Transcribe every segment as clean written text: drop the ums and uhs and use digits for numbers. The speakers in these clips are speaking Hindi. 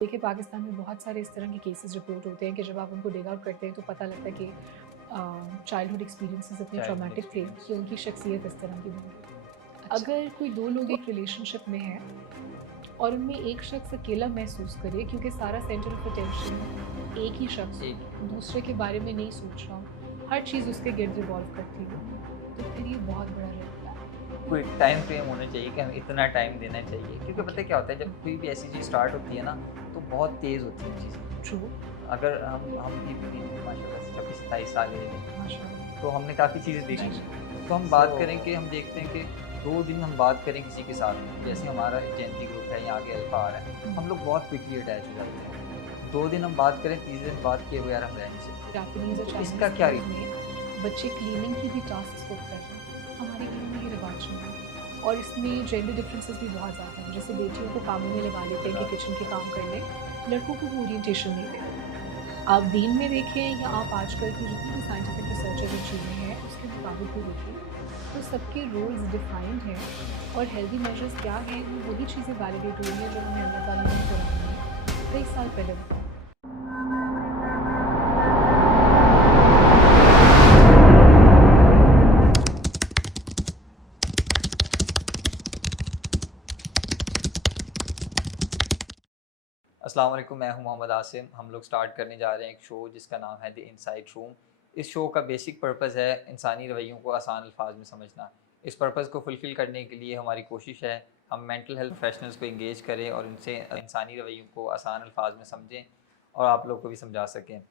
देखिए, पाकिस्तान में बहुत सारे इस तरह के केसेस रिपोर्ट होते हैं कि जब आप उनको डिग आउट करते हैं तो पता लगता है कि चाइल्डहुड एक्सपीरियंसेस इतने चाइल्डहुड ट्रॉमेटिक थे एक्सपीरियंस। कि उनकी शख्सियत इस तरह की बन गई। अच्छा। अगर कोई 2 लोग एक रिलेशनशिप में हैं और उनमें एक शख्स अकेला महसूस करे क्योंकि सारा सेंटर ऑफ अटेंशन एक ही शख्स हो, एक दूसरे के बारे में नहीं सोच रहा हो, हर चीज़ उसके गिर्द रिवॉल्व करती हो, तो फिर ये बहुत बड़ा रेड फ्लैग कोई टाइम फ्रेम होना चाहिए कि हमें इतना टाइम देना चाहिए, है। क्योंकि पता ओके। है क्या होता है, जब कोई भी ऐसी चीज़ स्टार्ट होती है ना, तो बहुत तेज़ होती हैं चीज़ें। ट्रू। अगर हम भी माशाल्लाह से 26-27 साल एज है, माशाल्लाह। तो हमने काफ़ी चीज़ें जी, देखी जी। हैं। तो हम बात करें कि हम देखते हैं कि 2 दिन हम बात करें किसी के साथ में, जैसे हमारा जेन ज़ी ग्रुप है या आगे अल्फ़ा आ रहा है, हुँ। हम लोग बहुत क्विकली अटैच हो जाते हैं। 2 दिन हम बात करें, तीसरे दिन बात किए बगैर हम रह नहीं सकते। जापानीज़ और तो इसका चाइनीज़ क्या स्कूल्स रीज़न है? में बच्चे क्लीनिंग की भी टास्क्स खुद कर रहे हैं। हमारे घरों में ये रिवाज नहीं है और इसमें जेंडर डिफरेंसेस भी बहुत ज़्यादा हैं। जैसे बेटियों को कामों में लगा लेते हैं कि लगा किचन के देते काम हैं। कर लें, लड़कों को वो ओरिएंटेशन नहीं देते। आप दीन में देखें या आप आजकल की जितनी भी साइंटिफिक रिसर्चेज़ और चीज़ें हैं, उसके मुताबिक भी देखें, तो सबके रोल्स डिफाइंड हैं और हेल्दी मेजर्स क्या हैं, वो वही चीज़ें वैलिडेट हुई हैं जो हमें अल्लाह ताला ने कुरान में कई साल पहले बताई। अस्सलाम वालेकुम, मैं हूं मोहम्मद आसिम। हम लोग स्टार्ट करने जा रहे हैं एक शो जिसका नाम है द इनसाइड रूम। इस शो का बेसिक पर्पज़ है इंसानी रवैयों को आसान अल्फाज में समझना। इस पर्पज़ को फुलफ़िल करने के लिए हमारी कोशिश है हम मेंटल हेल्थ प्रोफेशनल्स को इंगेज करें और उनसे इंसानी रवैयों को आसान अल्फाज में समझें और आप लोग को भी समझा सकें।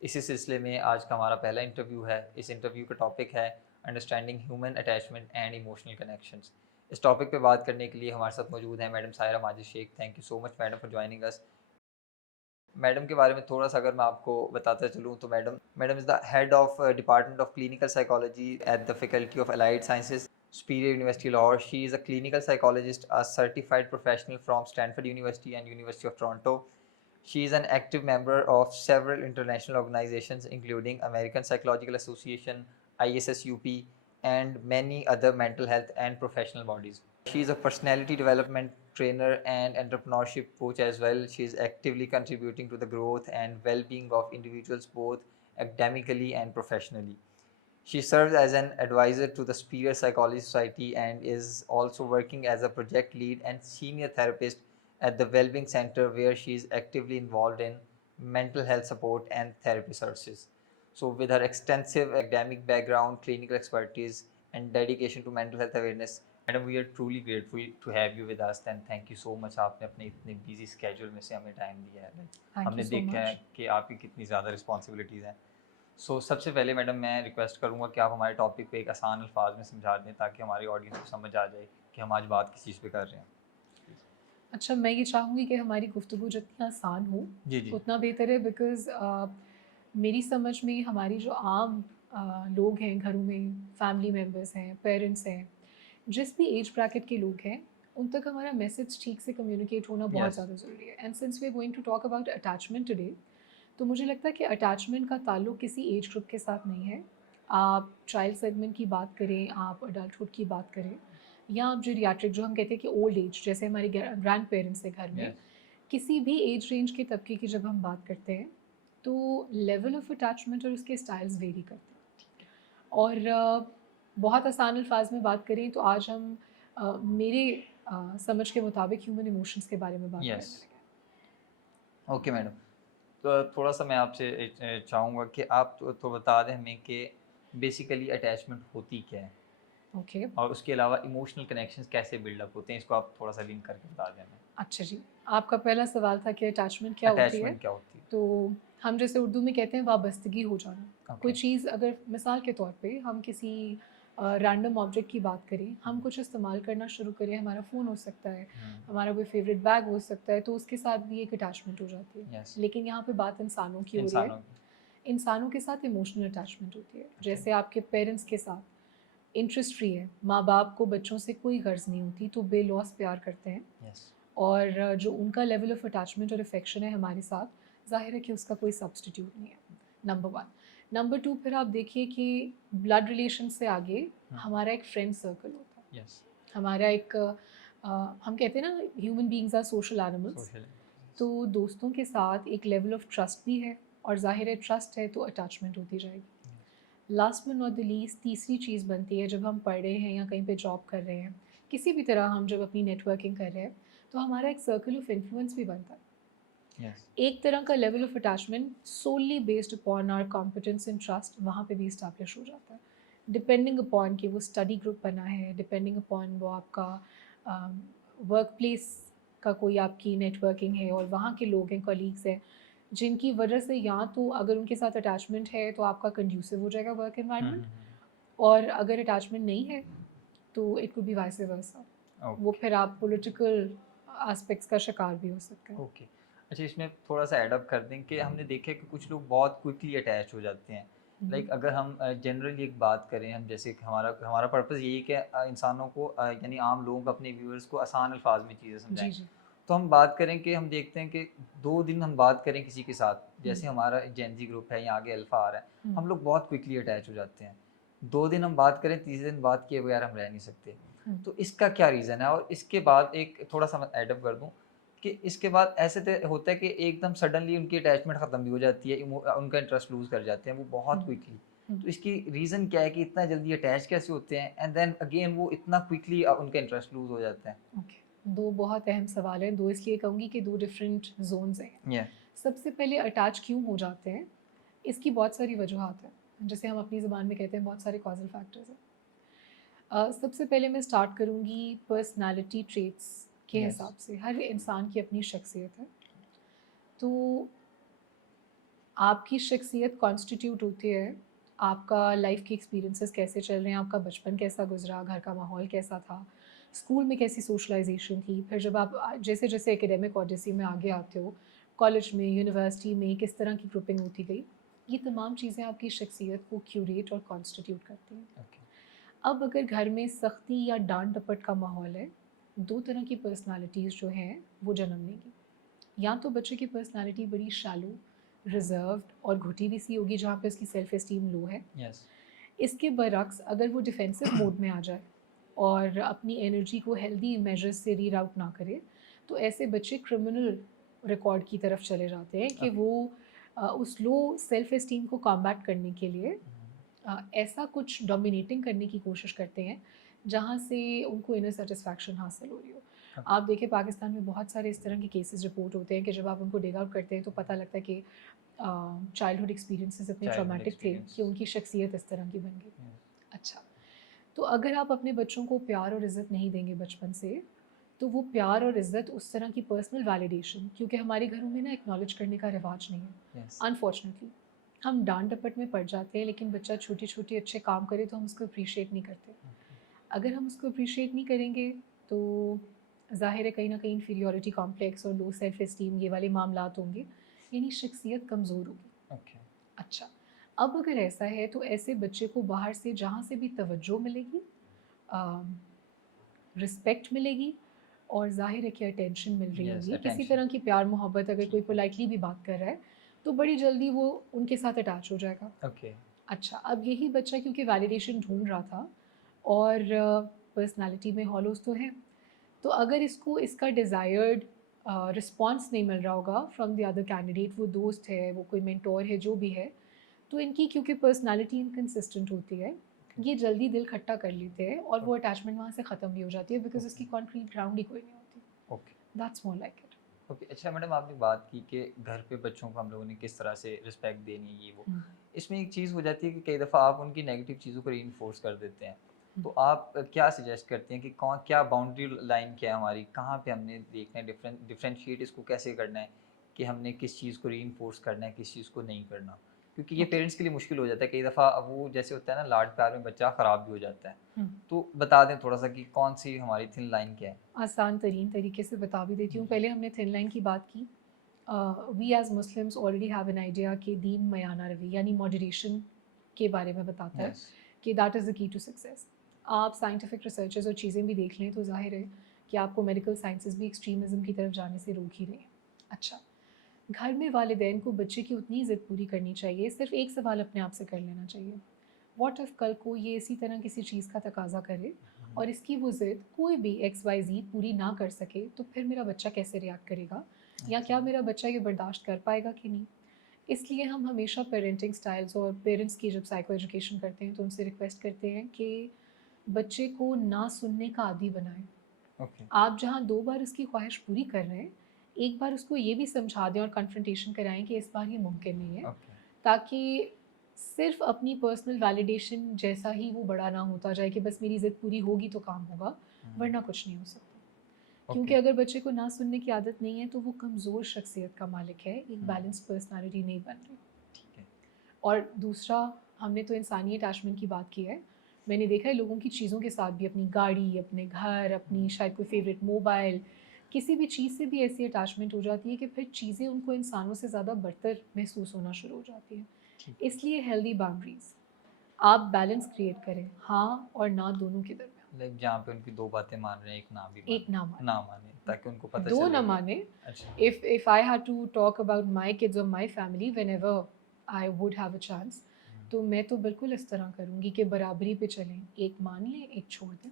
इसी सिलसिले में आज का हमारा पहला इंटरव्यू है। इस इंटरव्यू का टॉपिक है understanding human attachment and emotional connections. इस टॉपिक पे बात करने के लिए हमारे साथ मौजूद हैं madam Saira Majid Sheikh. Thank you so much madam for joining us. Madam के बारे में थोड़ा-सा अगर मैं आपको बताता चलूँ, तो madam madam is the head of department of clinical psychology at the faculty of allied sciences, superior university Lahore. She is a clinical psychologist, a certified professional from Stanford university and university of Toronto. She is an active member of several international organizations, including American Psychological Association, ISSUP, and many other mental health and professional bodies. She is a personality development trainer and entrepreneurship coach as well. She is actively contributing to the growth and well-being of individuals both academically and professionally. She serves as an advisor to the Superior Psychology Society and is also working as a project lead and senior therapist at the Wellbeing Center, where she is actively involved in mental health support and therapy services. So, with her extensive academic background, clinical expertise, and dedication to mental health awareness, madam we are truly grateful to have you with us and thank you so much, आपने अपने इतने बिजी स्केड्यूल में से हमें टाइम दिया है। थैंक यू हमने सो देखा है मच। कि आपकी कितनी ज़्यादा रिस्पॉन्सिबिलिटीज़ हैं। सबसे पहले मैडम मैं रिक्वेस्ट करूँगा कि आप हमारे टॉपिक को एक आसान अल्फाज में समझा दें, ताकि हमारी ऑडियंस को समझ आ जाए कि हम आज बात किस चीज़ पे कर रहे हैं। अच्छा, मैं ये चाहूँगी कि हमारी गुफ्तगू जितनी आसान हो, जी जी। उतना बेहतर है बिकॉज़ मेरी समझ में हमारी जो आम लोग हैं घरों में, फैमिली मेंबर्स हैं, पेरेंट्स हैं, जिस भी एज ब्रैकेट के लोग हैं, उन तक हमारा मैसेज ठीक से कम्युनिकेट होना बहुत यस। ज़्यादा ज़रूरी है। And since we are going to talk about attachment today, तो मुझे लगता है कि अटैचमेंट का ताल्लुक किसी एज ग्रुप के साथ नहीं है। आप चाइल्ड सेगमेंट की बात करें, आप अडल्टहुड की बात करें या आप जीरियाट्रिक जो हम कहते हैं कि ओल्ड एज जैसे हमारे ग्रैंड पेरेंट्स हैं घर में, यस। किसी भी एज रेंज के तबके की जब हम बात करते हैं, तो लेवल ऑफ अटैचमेंट और उसके स्टाइल्स वेरी करते हैं। और बहुत आसान अल्फाज में बात करें तो आज हम मेरे समझ के मुताबिक ह्यूमन इमोशंस के बारे में बात यस। करने लगे ओके मैडम। तो थोड़ा-सा मैं आपसे चाहूँगा कि आप तो बता दें हमें कि बेसिकली अटैचमेंट होती क्या है? हैं। ओके। और उसके अलावा इमोशनल कनेक्शंस कैसे बिल्डअप होते हैं? इसको आप थोड़ा-सा लिंक करके बता दें हमें। अच्छा जी, आपका पहला सवाल था कि अटैचमेंट क्या होती है? अटैचमेंट क्या होती है? तो हम जैसे उर्दू में कहते हैं वाबस्तगी हो जाना। कोई ओके। चीज़ अगर मिसाल के तौर पे हम किसी रैंडम ऑब्जेक्ट की बात करें, हम कुछ इस्तेमाल करना शुरू करें, हमारा फ़ोन हो सकता है, हमारा कोई फ़ेवरेट बैग हो सकता है, तो उसके साथ भी एक अटैचमेंट हो जाती है। यस। लेकिन यहाँ पे बात इंसानों की हो रही है। इंसानों की। इंसानों के साथ इमोशनल अटैचमेंट होती है। ओके। जैसे आपके पेरेंट्स के साथ इंटरेस्ट फ्री है, माँ-बाप को बच्चों से कोई गर्ज़ नहीं होती, तो बेलौस प्यार करते हैं। यस। और जो उनका लेवल ऑफ अटैचमेंट और अफेक्शन है हमारे साथ, ज़ाहिर है कि उसका कोई सब्स्टिट्यूट नहीं है, नंबर 1। नंबर 2, फिर आप देखिए कि ब्लड रिलेशन से आगे हमारा एक फ्रेंड सर्कल होता है। यस। हमारा एक हम कहते हैं ना human beings are social animals. Social. तो दोस्तों के साथ एक लेवल ऑफ ट्रस्ट भी है, और ज़ाहिर है ट्रस्ट है तो अटैचमेंट होती जाएगी। Last but not the least तीसरी चीज़ बनती है, जब हम पढ़ रहे हैं या कहीं पे जॉब कर रहे हैं, किसी भी तरह हम जब अपनी नेटवर्किंग कर रहे हैं, तो हमारा एक सर्कल ऑफ इन्फ्लुएंस भी बनता है। यस। एक तरह का level of attachment solely based upon our competence and trust वहाँ पे भी इस्टेब्लिश हो जाता है, डिपेंडिंग अपॉन कि वो स्टडी ग्रुप बना है, डिपेंडिंग अपॉन वो आपका वर्क प्लेस का कोई आपकी नेटवर्किंग है, और वहाँ के लोग हैं, कलीग्स हैं, जिनकी वजह से या तो अगर उनके साथ अटैचमेंट है तो आपका कंड्यूसिव हो जाएगा वर्क एनवायरनमेंट, और अगर अटैचमेंट नहीं है तो it could be vice versa, वो ओके। फिर आप पॉलिटिकल एस्पेक्ट्स का शिकार भी हो सकते हैं। ओके। अच्छा, इसमें थोड़ा सा ऐड अप कर दें कि हमने देखा है कि कुछ लोग बहुत क्विकली अटैच हो जाते हैं। लाइक अगर हम जनरली एक बात करें, हम जैसे कि हमारा हमारा पर्पस यही है कि इंसानों को यानी आम लोगों को, अपने व्यूअर्स को आसान अल्फाज में चीज़ें समझाएं। जी जी। तो हम बात करें कि हम देखते हैं कि 2 दिन हम बात करें किसी के साथ, हम्म, जैसे हमारा जेनजी ग्रुप है या आगे अल्फ़ा आ रहा है, हम्म, हम लोग बहुत क्विकली अटैच हो जाते हैं। 2 दिन हम बात करें, तीसरे दिन बात किए बगैर हम रह नहीं सकते। हम्म, तो इसका क्या रीज़न है? और इसके बाद एक थोड़ा सा मैं एडअप कर दूँ कि इसके बाद ऐसे होता है कि एकदम सडनली उनकी अटैचमेंट ख़त्म भी हो जाती है, उनका इंटरेस्ट लूज़ कर जाते हैं वो बहुत हम्म, क्विकली। हम्म। तो इसकी रीज़न क्या है कि इतना जल्दी अटैच कैसे होते हैं, एंड देन अगेन वो इतना क्विकली उनका इंटरेस्ट लूज़ हो जाता है? ओके, दो बहुत अहम सवाल हैं, दो इसलिए कहूँगी कि दो डिफरेंट जोन्स हैं। या सबसे पहले अटैच क्यों हो जाते हैं, इसकी बहुत सारी वजूहत हैं, जैसे हम अपनी ज़बान में कहते हैं बहुत सारे कॉजल फैक्टर्स हैं। सबसे पहले मैं स्टार्ट करूँगी पर्सनालिटी ट्रेट्स के यस। हिसाब से। हर इंसान की अपनी शख्सियत है, तो आपकी शख्सियत कॉन्स्टिट्यूट होती है, आपका लाइफ के एक्सपीरियंसेस कैसे चल रहे हैं, आपका बचपन कैसा गुजरा, घर का माहौल कैसा था, स्कूल में कैसी सोशलाइजेशन थी, फिर जब आप जैसे जैसे एकेडमिक ऑडिसी में आगे आते हो, कॉलेज में, यूनिवर्सिटी में किस तरह की ग्रुपिंग होती गई, ये तमाम चीज़ें आपकी शख्सियत को क्यूरेट और कॉन्स्टिट्यूट करती हैं। ओके। अब अगर घर में सख्ती या डांट डपट का माहौल है, दो तरह की पर्सनालिटीज़ जो हैं वो जन्म लेंगी। या तो बच्चे की पर्सनालिटी बड़ी शैलो, रिजर्व्ड और घुटी हुई सी होगी, जहाँ पे उसकी सेल्फ एस्टीम लो है। यस। इसके बरक्स अगर वो डिफेंसिव मोड में आ जाए और अपनी एनर्जी को हेल्दी मेजर्स से रीराउट ना करे, तो ऐसे बच्चे क्रिमिनल रिकॉर्ड की तरफ चले जाते हैं कि वो उस लो सेल्फ एस्टीम को कॉम्बैट करने के लिए ऐसा कुछ डोमिनेटिंग करने की कोशिश करते हैं जहाँ से उनको इनर सेटिस्फैक्शन हासिल हो रही हो। आप देखिए पाकिस्तान में बहुत सारे इस तरह के केसेस रिपोर्ट होते हैं कि जब आप उनको डिग आउट करते हैं तो पता लगता है कि चाइल्डहुड एक्सपीरियंसेस इतने चाइल्डहुड ट्रॉमेटिक थे एक्सपीरियंस। कि उनकी शख्सियत इस तरह की बन गई। अच्छा, तो अगर आप अपने बच्चों को प्यार और इज़्ज़त नहीं देंगे बचपन से, तो वो प्यार और इज़्ज़त उस तरह की पर्सनल वैलिडेशन, क्योंकि हमारे घरों में ना एक्नॉलेज करने का रिवाज नहीं है यस। अनफॉर्चुनेटली। हम डांट डपट में पड़ जाते हैं, लेकिन बच्चा छोटी छोटी अच्छे काम करे तो हम उसको अप्रिशिएट नहीं करते। अगर हम उसको अप्रिशिएट नहीं करेंगे तो ज़ाहिर है कहीं ना कहीं इन्फीरियॉरिटी कॉम्प्लेक्स और लो सेल्फ एस्टीम ये वाले मामलात होंगे, यानी शख्सियत कमज़ोर होगी। ओके। अच्छा, अब अगर ऐसा है तो ऐसे बच्चे को बाहर से जहाँ से भी तवज्जो मिलेगी, रिस्पेक्ट मिलेगी, और ज़ाहिर है कि अटेंशन मिल रही यस, होगी, किसी अटेंशन। तरह की प्यार मोहब्बत, अगर कोई पोलाइटली भी बात कर रहा है तो बड़ी जल्दी वो उनके साथ अटैच हो जाएगा। ओके। अच्छा, अब यही बच्चा क्योंकि वैलिडेशन ढूंढ रहा था और पर्सनालिटी में हॉलोज तो है, तो अगर इसको इसका डिज़ायर्ड रिस्पॉन्स नहीं मिल रहा होगा फ्रॉम द अदर कैंडिडेट, वो दोस्त है, वो कोई मेंटोर है, जो भी है, तो इनकी क्योंकि पर्सनालिटी इनकन्सिस्टेंट होती है, ये जल्दी दिल खट्टा कर लेते हैं और वो अटैचमेंट वहाँ से ख़त्म भी हो जाती है, बिकॉज उसकी कॉन्क्रीट ग्राउंड ही कोई नहीं होती। Okay. That's more like it. Okay. अच्छा मैडम, आपने बात की कि घर पे बच्चों को हम लोगों ने किस तरह से रिस्पेक्ट देनी है, ये वो। इसमें एक चीज़ हो जाती है कि कई दफ़ा आप उनकी नेगेटिव चीज़ों को रीइंफोर्स कर देते हैं। तो आप क्या सजेस्ट करते हैं कि कौन, क्या बाउंड्री लाइन क्या है हमारी, कहाँ पे हमने देखना है, डिफरेंशिएट इसको कैसे करना है कि हमने किस चीज़ को रीइंफोर्स करना है, किस चीज़ को नहीं करना? क्योंकि ये ओके। पेरेंट्स के लिए मुश्किल हो जाता है कई दफ़ा। अब वो जैसे होता है ना, लाड प्यार में बच्चा ख़राब भी हो जाता है। तो बता दें थोड़ा सा कि कौन सी हमारी थिन लाइन क्या है? आसान तरीन तरीके से बता भी देती हूँ। जी। पहले हमने थिन लाइन की बात की। We as Muslims already have an idea कि दीन मयाना रवि यानी मॉडरेशन के बारे में बताता है यस। कि that is the key to success. आप साइंटिफिक रिसर्चेस और चीज़ें भी देख लें तो जाहिर है कि आपको मेडिकल साइंसेस भी एक्सट्रीमिज़म की तरफ जाने से रोक ही रही हैं। अच्छा, घर में वालिदैन को बच्चे की उतनी ज़िद पूरी करनी चाहिए, सिर्फ एक सवाल अपने आप से कर लेना चाहिए, व्हाट इफ़ कल को ये इसी तरह किसी चीज़ का तकाजा करे और इसकी वो ज़िद कोई भी XYZ पूरी ना कर सके, तो फिर मेरा बच्चा कैसे रिएक्ट करेगा, या क्या मेरा बच्चा ये बर्दाश्त कर पाएगा कि नहीं। इसलिए हम हमेशा पेरेंटिंग स्टाइल्स और पेरेंट्स की जब साइको एजुकेशन करते हैं तो उनसे रिक्वेस्ट करते हैं कि बच्चे को ना सुनने का आदी बनाएं। ओके। आप जहाँ 2 बार उसकी ख्वाहिश पूरी कर रहे हैं, एक बार उसको ये भी समझा दें और कन्फ्रंटेशन कराएं कि इस बार ये मुमकिन नहीं है, ओके। ताकि सिर्फ अपनी पर्सनल वैलिडेशन जैसा ही वो बड़ा ना होता जाए कि बस मेरी ज़िद पूरी होगी तो काम होगा, वरना कुछ नहीं हो सकता। क्योंकि ओके। अगर बच्चे को ना सुनने की आदत नहीं है तो वो कमज़ोर शख्सियत का मालिक है, एक बैलेंस पर्सनालिटी नहीं बन रही। ठीक है। और दूसरा, हमने तो इंसानी अटैचमेंट की बात की है। मैंने देखा है लोगों की चीज़ों के साथ भी, अपनी गाड़ी, अपने घर, अपनी शायद कोई फेवरेट मोबाइल, किसी भी चीज़ से भी ऐसी अटैचमेंट हो जाती है कि फिर चीज़ें उनको इंसानों से ज़्यादा बरतर महसूस होना शुरू हो जाती हैं। ठीक। इसलिए हेल्दी बाउंड्रीज़, आप बैलेंस क्रिएट करें, हाँ और ना दोनों के दरमियान। लाइक जहाँ पे उनकी 2 बातें मान रहे हैं, एक ना भी एक ना माने, माने, ना माने, ताकि उनको पता 2 चले ना कि माने। अच्छा। If I had to talk about my kids or my family whenever I would have a chance, तो मैं तो बिल्कुल इस तरह करूँगी कि बराबरी पे चलें, एक मान लें, एक छोड़ दें।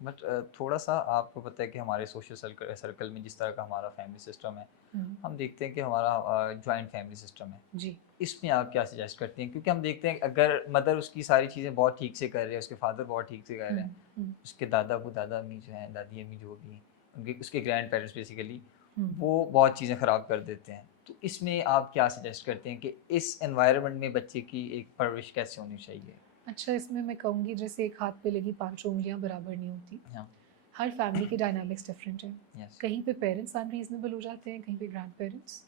बट थोड़ा-सा आपको पता है कि हमारे सोशल सर्कल सर्कल में जिस तरह का हमारा फैमिली सिस्टम है, हुँ, हम देखते हैं कि हमारा जॉइंट फैमिली सिस्टम है। जी। इसमें आप क्या सजेस्ट करती हैं? क्योंकि हम देखते हैं अगर मदर उसकी सारी चीज़ें बहुत ठीक से कर रहे हैं, उसके फादर बहुत ठीक से कर हुँ, रहे हैं, हुँ, उसके दादा-अबू, दादा-अम्मी जो हैं, दादी-अम्मी जो भी हैं, उनके उसके ग्रैंड पेरेंट्स बेसिकली, हुँ। वो बहुत चीज़ें ख़राब कर देते हैं। तो इसमें आप क्या सजेस्ट करते हैं कि इस एनवायरनमेंट में बच्चे की एक परवरिश कैसे होनी चाहिए? अच्छा, इसमें मैं कहूँगी जैसे एक हाथ पे लगी पाँचों उँगलियाँ बराबर नहीं होती। हाँ। हर फैमिली के डायनामिक्स डिफरेंट हैं। यस। कहीं पे पेरेंट्स अनरीज़नेबल हो जाते हैं, कहीं पे ग्रैंड पेरेंट्स।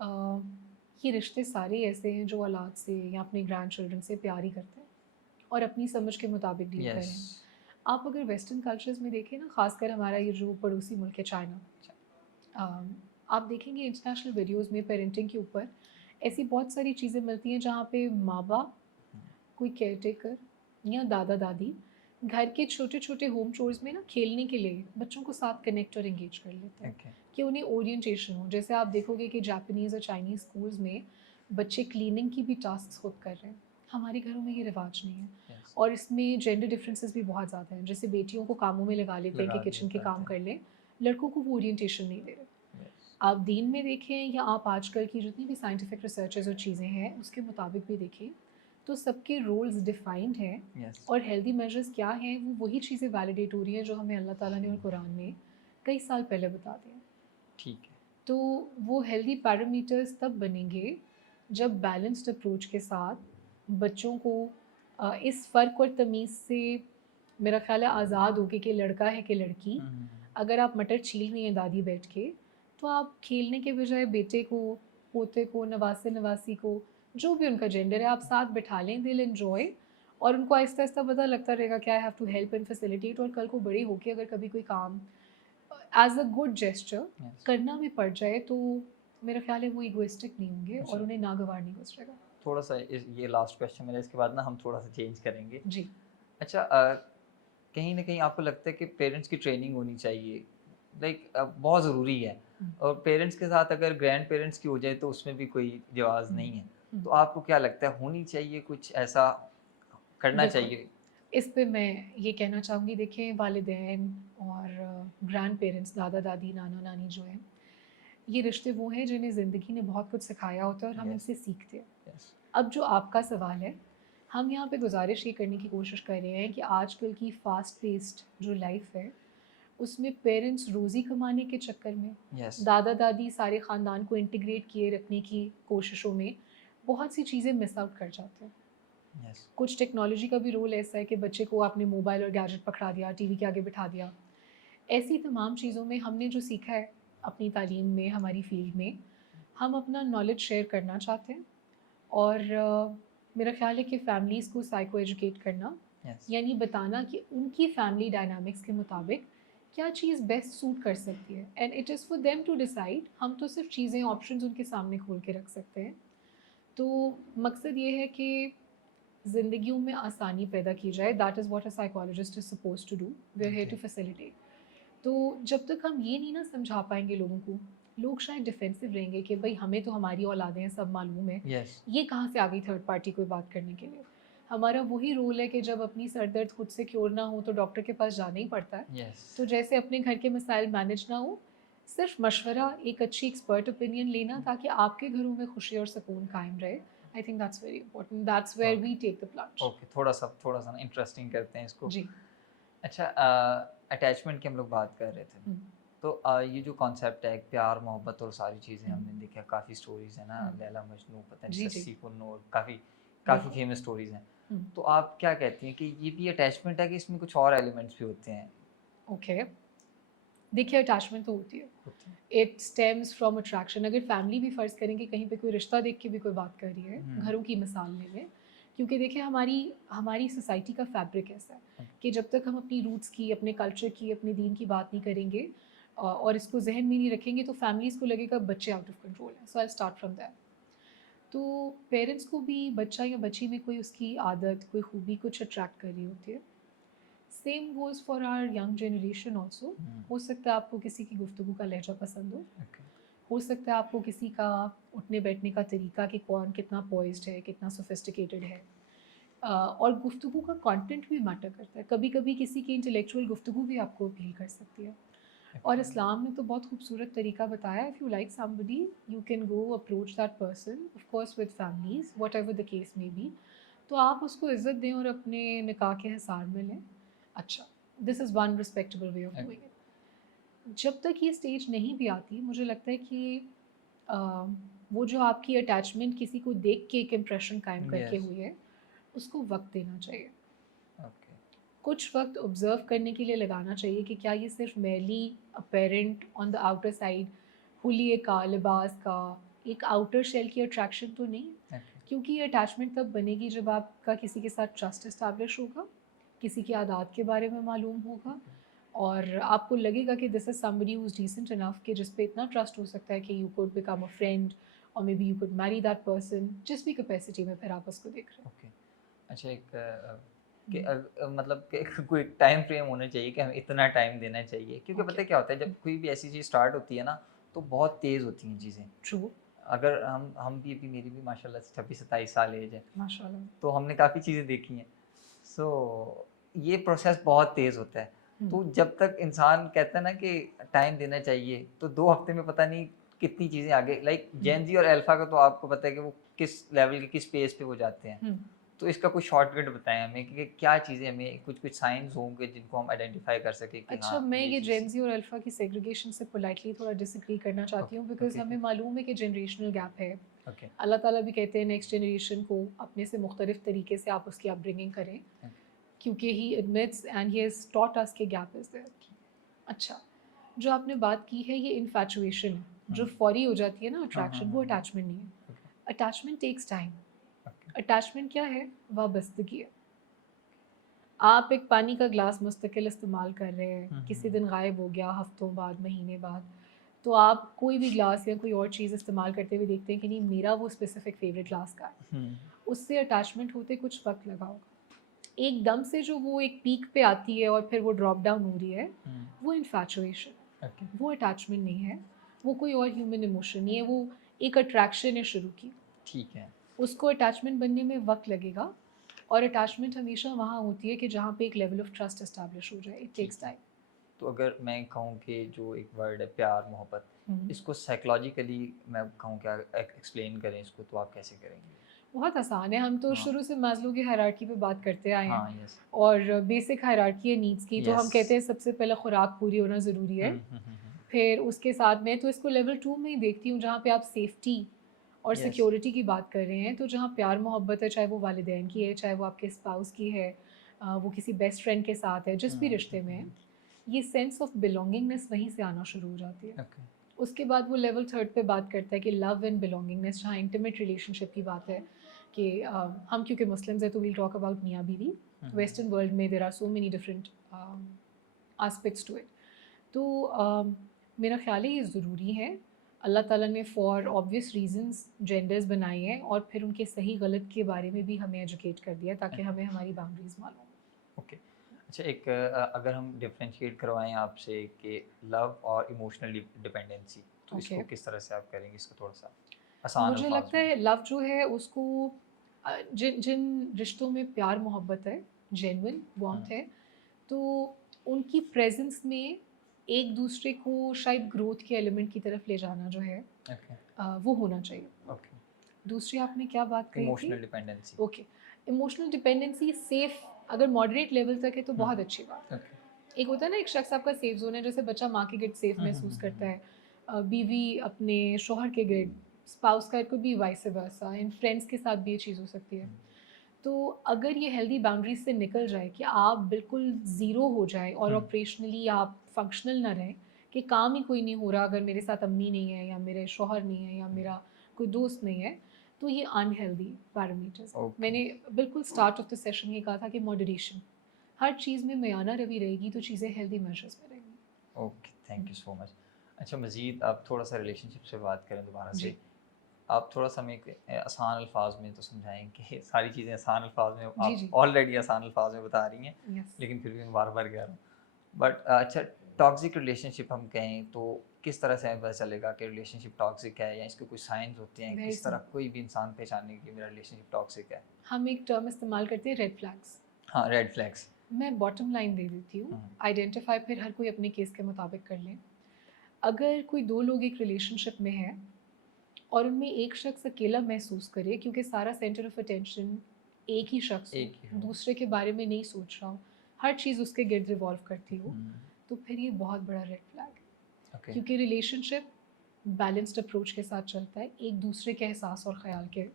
अ, ये रिश्ते सारे ऐसे हैं जो औलाद से या अपने ग्रैंड चिल्ड्रन से प्यार ही करते हैं और अपनी समझ के मुताबिक डील यस। करें। आप अगर वेस्टर्न कल्चर्स में देखें ना, ख़ासकर हमारा ये जो पड़ोसी मुल्क है चाइना, आप देखेंगे इंटरनेशनल वीडियोस में पेरेंटिंग के ऊपर ऐसी बहुत सारी चीज़ें मिलती हैं जहाँ पे माँ बाप, कोई केयर टेकर या दादा दादी घर के छोटे छोटे होम चोर्स में ना खेलने के लिए बच्चों को साथ कनेक्ट और एंगेज कर लेते हैं ओके। कि उन्हें ओरिएंटेशन हो। जैसे आप देखोगे कि जापानीज़ और चाइनीज़ स्कूल्स में बच्चे क्लीनिंग की भी टास्क खुद कर रहे हैं। हमारे घरों में ये रिवाज नहीं है। यस। और इसमें जेंडर डिफरेंसेस भी बहुत ज़्यादा हैं। जैसे बेटियों को कामों में लगा लेते हैं कि लगा दिया किचन के जाता काम है। कर लें, लड़कों को वो ओरिएंटेशन नहीं दे रहे। यस। आप दीन में देखें या आप आजकल की जितनी भी साइंटिफिक रिसर्चेस और चीज़ें हैं उसके मुताबिक भी देखें, तो सबके रोल्स डिफाइंड हैं। यस। और हेल्दी मेजर्स क्या हैं, वो वही चीज़ें वैलिडेट हो रही हैं जो हमें अल्लाह ताला ने और कुरान ने कई साल पहले बता दिए हैं। ठीक है। तो वो हेल्दी पैरामीटर्स तब बनेंगे जब बैलेंस्ड अप्रोच के साथ बच्चों को इस फ़र्क और तमीज़ से, मेरा ख्याल है, आज़ाद होके कि लड़का है कि लड़की। हुँ, हुँ, हुँ। अगर आप मटर छील रही हैं दादी बैठ के, तो आप खेलने के बजाय बेटे को, पोते को, नवासे नवासी को, जो भी उनका जेंडर है, आप साथ बिठा लें, दिल एन्जॉय। और उनको आहिस्ता आहिस्ता पता लगता रहेगा कि I have to help and facilitate. और कल को बड़े होके अगर कभी कोई काम as a good gesture yes. करना भी पड़ जाए तो मेरा ख्याल है वो इगोइस्टिक नहीं होंगे अच्छा, और उन्हें नागवार नहीं गुजरेगा। थोड़ा-सा इस ये लास्ट क्वेश्चन मेरा, इसके बाद ना हम थोड़ा-सा चेंज करेंगे। जी। अच्छा, कहीं न कहीं आपको लगता है कि पेरेंट्स की ट्रेनिंग होनी चाहिए, लाइक बहुत ज़रूरी है, हुँ, और पेरेंट्स के साथ अगर ग्रैंड पेरेंट्स की हो जाए तो उसमें भी कोई जवाज़ हुँ, नहीं है। हुँ। तो आपको क्या लगता है, होनी चाहिए, कुछ ऐसा करना बिल्कुल, चाहिए? इस पे मैं ये कहना चाहूँगी, देखिए वालिदैन और ग्रैंड पेरेंट्स, दादा-दादी, नाना-नानी जो हैं, ये रिश्ते वो हैं जिन्हें ज़िंदगी ने बहुत कुछ सिखाया होता है और हम यस। इनसे सीखते हैं। यस। अब जो आपका सवाल है, हम यहाँ पे गुज़ारिश ये करने की कोशिश कर रहे हैं कि आजकल की फ़ास्ट पेस्ड जो लाइफ़ है, उसमें पेरेंट्स रोज़ी कमाने के चक्कर में, यस। दादा-दादी सारे ख़ानदान को इंटीग्रेट किए रखने की कोशिशों में बहुत सी चीज़ें मिस आउट कर जाते हैं। यस। कुछ टेक्नोलॉजी का भी रोल ऐसा है कि बच्चे को आपने मोबाइल और गैजेट पकड़ा दिया, टीवी के आगे बिठा दिया। ऐसी तमाम चीज़ों में हमने जो सीखा है अपनी तालीम में, हमारी फ़ील्ड में, हम अपना नॉलेज शेयर करना चाहते हैं। और मेरा ख़्याल है कि फैमिलीज़ को साइको एजुकेट करना, यस। यानी बताना कि उनकी फैमिली डायनामिक्स के मुताबिक क्या चीज़ बेस्ट सूट कर सकती है, and it is for them to decide. हम तो सिर्फ चीज़ें, ऑप्शंस उनके सामने खोल के रख सकते हैं। तो मकसद ये है कि ज़िंदगियों में आसानी पैदा की जाए। That is what a psychologist is supposed to do. We are here okay. To facilitate. तो जब तक हम ये नहीं ना समझा पाएंगे लोगों को, लोग शायद डिफेंसिव रहेंगे कि भाई हमें तो हमारी औलादें हैं, सब मालूम है, यस। ये कहाँ से आ गई थर्ड पार्टी कोई बात करने के लिए। हमारा वही रोल है कि जब अपनी सर दर्द खुद से क्योर ना हो तो डॉक्टर के पास जाना ही पड़ता है। यस। तो जैसे अपने घर के मसाइल मैनेज ना हो, सिर्फ मशवरा, एक अच्छी एक्सपर्ट ओपिनियन लेना ताकि आपके घरों में खुशी और सुकून कायम रहे। I think that's very important, that's where okay, we take the plunge. Okay, थोड़ा सा ना इंटरेस्टिंग करते हैं इसको। जी। अच्छा, अटैचमेंट की हम लोग बात कर रहे थे। हुँ, तो ये जो कॉन्सेप्ट है प्यार मोहब्बत और सारी चीज़ें हुँ, हमने देखा, काफ़ी स्टोरीज़ है ना, हुँ। लैला मजनू, पता नहीं जी, जी, सस्सी पुन्नूर, काफ़ी काफ़ी बिल्कुल। फेमस स्टोरीज़ हैं। हुँ, तो आप क्या कहती हैं कि ये भी अटैचमेंट है कि इसमें कुछ और एलिमेंट्स भी होते हैं? ओके। देखिए अटैचमेंट तो होती है। होते हैं। It stems from attraction. अगर फैमिली भी फ़र्ज़ करें कि कहीं पे कोई रिश्ता देख के भी कोई बात कर रही है, हुँ, घरों की मिसाल ले लें, क्योंकि देखिए हमारी हमारी सोसाइटी का फैब्रिक ऐसा है कि जब तक हम अपनी रूट्स की, अपने कल्चर की, अपने दीन की बात नहीं करेंगे और इसको ज़हन में नहीं रखेंगे तो फैमिलीज़ को लगेगा बच्चे आउट ऑफ कंट्रोल हैं। So I will start from that. तो पेरेंट्स को भी बच्चा या बच्ची में कोई उसकी आदत, कोई खूबी कुछ अट्रैक्ट कर रही होती है। Same goes for our young generation also. हुँ, हो सकता है आपको किसी की गुफ्तगू का लहजा पसंद ओके, हो सकता है आपको किसी का उठने बैठने का तरीका कि कौन कितना पॉइज्ड है, कितना सोफिस्टिकेटेड है। और गुफ्तगू का कंटेंट भी मैटर करता है। कभी-कभी किसी की इंटेलेक्चुअल गुफ्तगू भी आपको अपील कर सकती है। और ओके, इस्लाम ने तो बहुत खूबसूरत तरीका बताया, if you like somebody you can go approach that person, of course with families, whatever the case may be. तो आप उसको इज़्ज़त दें और अपने निकाह के हिसार में लें। अच्छा, this is one respectable way of okay, doing it. जब तक ये स्टेज नहीं भी आती, मुझे लगता है कि अ, वो जो आपकी अटैचमेंट किसी को देख के एक इम्प्रेशन कायम करके यस, हुई है, उसको वक़्त देना चाहिए। ओके, कुछ वक़्त ऑब्ज़र्व करने के लिए लगाना चाहिए कि क्या ये सिर्फ़ merely apparent on the outer side हुलिये का, लिबास का, एक आउटर शेल की अट्रैक्शन तो नहीं? ओके, क्योंकि ये अटैचमेंट तब बनेगी जब आपका किसी के साथ ट्रस्ट एस्टैब्लिश होगा, किसी की आदत के बारे में मालूम होगा और आपको लगेगा कि this is somebody who is decent enough कि जिस पे इतना ट्रस्ट हो सकता है कि you could become a friend और may be you could marry that person, जिस भी कैपेसिटी में फिर आप उसको देख रहे हैं। ओके। अच्छा, एक कि हुँ, मतलब कि कोई टाइम फ्रेम होना चाहिए कि हमें इतना टाइम देना चाहिए, क्योंकि ओके। पता है क्या होता है हुँ, जब कोई भी ऐसी चीज़ स्टार्ट होती है ना, तो बहुत तेज़ होती हैं चीज़ें। ट्रू, अगर हम भी, अभी मेरी भी माशाल्लाह से 26-27 साल एज है, माशाल्लाह। तो हमने काफ़ी चीज़ें देखी हैं। सो ये प्रोसेस बहुत तेज़ होता है। हुँ, तो जब तक इंसान कहता है ना कि टाइम देना चाहिए, तो 2 हफ्ते में पता नहीं कितनी चीज़ें आगे, लाइक हुँ, जेन ज़ी और अल्फ़ा का तो आपको पता है कि वो किस लेवल के, किस पेस पे वो जाते हैं। हुँ। तो इसका कुछ शॉर्टकट बताएँ हमें कि क्या चीज़ें, हमें कुछ-कुछ साइन्स होंगे जिनको हम आइडेंटिफ़ाई कर सकें कि अच्छा, हाँ, मैं ये ये चीज़। जेन ज़ी और अल्फ़ा की सेग्रीगेशन से पोलाइटली थोड़ा डिसएग्री करना चाहती ओके, हूँ बिकॉज़ ओके, हमें मालूम है कि जनरेशनल गैप है। ओके, अल्लाह ताला भी कहते हैं नेक्स्ट जनरेशन को अपने से मुख्तलिफ तरीके से आप उसकी अपब्रिंगिंग करें, ओके, क्योंकि ही admits and he has taught us कि गैप इज़ देयर। अच्छा, जो आपने बात की है ये इन्फैचुएशन है, हुँ। जो फ़ौरी हो जाती है ना हाँ, हाँ, अट्रैक्शन, हाँ, वो हाँ। अटैचमेंट नहीं है। Okay, attachment takes time. Okay. Attachment क्या है? वाबस्तगी है। आप एक पानी का ग्लास मुस्तकिल इस्तेमाल कर रहे हैं, हुँ, हुँ, किसी हुँ। दिन गायब हो गया, हफ्तों बाद, महीने बाद, तो आप कोई भी ग्लास या कोई और चीज़ इस्तेमाल करते हुए देखते हैं कि नहीं मेरा वो स्पेसिफिक फ़ेवरेट ग्लास का है। हुँ, उससे अटैचमेंट होते कुछ वक़्त लगा होगा। एकदम से जो वो एक पीक पे आती है और फिर वो ड्रॉप डाउन हो रही है, हुँ। वो इन्फैचुएशन है। ओके, वो अटैचमेंट नहीं है, वो कोई और ह्यूमन इमोशन नहीं है, वो एक अट्रैक्शन है शुरू की। ठीक है। उसको अटैचमेंट बनने में वक़्त लगेगा और अटैचमेंट हमेशा वहाँ होती है कि जहाँ पे एक लेवल ऑफ ट्रस्ट एस्टैब्लिश हो जाए। इट ठीक टेक्स है। टाइम। तो अगर मैं कहूँ कि जो एक वर्ड है प्यार, मोहब्बत, हुँ। इसको साइकोलॉजिकली मैं कहूँ क्या एक्सप्लेन करें इसको, तो आप कैसे करेंगे? बहुत आसान है, हम तो हाँ, शुरू से मास्लो की हायरार्की पे बात करते आए हैं हाँ, यस, और बेसिक हायरार्की है नीड्स की, तो यस। हम कहते हैं सबसे पहले खुराक पूरी होना ज़रूरी है। हुँ, हुँ, हुँ, हुँ। फिर उसके साथ मैं तो इसको लेवल 2 में ही देखती हूँ जहाँ पे आप सेफ्टी और यस। सिक्योरिटी की बात कर रहे हैं, तो जहाँ प्यार मोहब्बत है, चाहे वो वालिदैन की है, चाहे वो आपके स्पाउस की है, वो किसी बेस्ट फ्रेंड के साथ है, जिस हुँ, भी हुँ, रिश्ते में है, हुँ। ये सेंस ऑफ बिलॉन्गिंगनेस वहीं से आना शुरू हो जाती है। ओके। उसके बाद वो लेवल 3 पे बात करता है कि लव एंड बिलॉन्गिंगनेस, जहाँ इंटीमेट रिलेशनशिप की बात है कि हम क्योंकि मुस्लिम्स हैं तो वील टॉक अबाउट मियाँ बीवी। हुँ, हुँ। वेस्टर्न वर्ल्ड में there are so many different aspects to it. तो मेरा ख्याल है ये ज़रूरी है। अल्लाह ताला ने फॉर ऑब्वियस रीज़न्स जेंडर्स बनाए हैं और फिर उनके सही गलत के बारे में भी हमें एजुकेट कर दिया ताकि ओके, हमें हमारी बाउंड्रीज़ मालूम हो। ओके। अच्छा, एक अगर हम डिफरेंशिएट करवाएँ आपसे कि लव और इमोशनल डिपेंडेंसी, तो ओके। इसको किस तरह से आप करेंगे इसको थोड़ा-सा आसान मुझे अल्फाज लगता में? है लव जो है उसको जिन जिन रिश्तों में प्यार मोहब्बत है, जेन्युइन हुँ, वार्मथ है, तो उनकी प्रेज़ेंस में एक दूसरे को शायद ग्रोथ के एलिमेंट की तरफ ले जाना जो है ओके वो होना चाहिए। ओके दूसरी आपने क्या बात कही थी? Emotional dependency okay, emotional dependency safe अगर मॉडरेट लेवल तक है तो बहुत अच्छी बात है। ओके एक होता है ना एक शख्स आपका सेफ जोन है, जैसे बच्चा माँ के गिर्द सेफ महसूस करता है, बीवी अपने शोहर के गिर्द, स्पाउस का it could be vice versa, in friends के साथ भी ये चीज़ हो सकती है। तो अगर ये हेल्दी बाउंड्रीज से निकल जाए कि आप बिल्कुल ज़ीरो हो जाए और ऑपरेशनली आप फंक्शनल ना रहें कि काम ही कोई नहीं हो रहा अगर मेरे साथ अम्मी नहीं है या मेरे शौहर नहीं है या मेरा कोई दोस्त नहीं है, तो ये अनहेल्दी पैरामीटर्स है। ओके मैंने बिल्कुल स्टार्ट ऑफ द सेशन ये कहा था कि मॉडरेशन, हर चीज़ में मयाना रवि रहेगी तो चीज़ें हेल्दी मेजर्स में रहेंगी। Okay thank you so much. अच्छा मज़ीद आप थोड़ा सा रिलेशनशिप से बात करें दोबारा से, जी। आप थोड़ा सा हमें आसान अल्फाज में तो समझाएं कि सारी चीज़ें आसान अल्फाज में जी आप जी। ऑलरेडी आसान अल्फाज में बता रही हैं, यस। लेकिन फिर भी मैं बार बार कह रहा हूँ। बट अच्छा, टॉक्सिक रिलेशनशिप हम कहें तो किस तरह से हमें पता चलेगा कि रिलेशनशिप टॉक्सिक है, या इसके कुछ साइंस होते हैं, वेरी किस तरह सिंपल, कोई भी इंसान पहचाने कि मेरा रिलेशनशिप टॉक्सिक है? हम एक टर्म इस्तेमाल करते हैं रेड फ्लैग्स। हाँ, रेड फ्लैग्स। मैं बॉटम लाइन दे देती हूँ, हम्म आइडेंटिफाई फिर हर कोई अपने केस के मुताबिक कर लें। अगर कोई दो लोग एक रिलेशनशिप में हैं और उनमें एक शख्स अकेला महसूस करे क्योंकि सारा सेंटर ऑफ अटेंशन एक ही शख्स हो, एक ही हो। दूसरे के बारे में नहीं सोच रहा हो, हर चीज़ उसके गिर्द रिवॉल्व करती हो, हम्म तो फिर ये बहुत बड़ा रेड फ्लैग है। ओके क्योंकि रिलेशनशिप बैलेंस्ड अप्रोच के साथ चलता है, एक दूसरे के एहसास और ख्याल के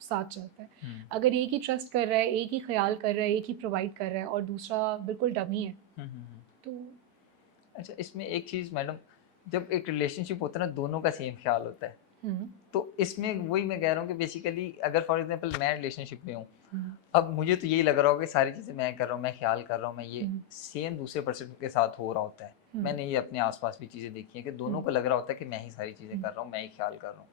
साथ चलता है। अगर एक ही ट्रस्ट कर रहा है, एक ही ख्याल कर रहा है, एक ही प्रोवाइड कर रहा है और दूसरा बिल्कुल डमी है, हम्म। तो अच्छा, इसमें एक चीज़ मैडम, जब एक रिलेशनशिप होता है ना, दोनों का सेम ख्याल होता है, हम्म, तो इसमें वही मैं कह रहा हूँ कि बेसिकली अगर फॉर एग्जांपल मैं रिलेशनशिप में हूँ, हम्म, अब मुझे तो यही लग रहा होगा कि सारी चीज़ें मैं कर रहा हूँ, मैं ख्याल कर रहा हूँ, मैं ये हम्म, सेम दूसरे पर्सन के साथ हो रहा होता है। हम्म, मैंने ये अपने आसपास भी चीज़ें देखी हैं कि दोनों हम्म, को लग रहा होता है कि मैं ही सारी चीज़ें हम्म। कर रहा हूँ, मैं ही ख्याल कर रहा हूँ।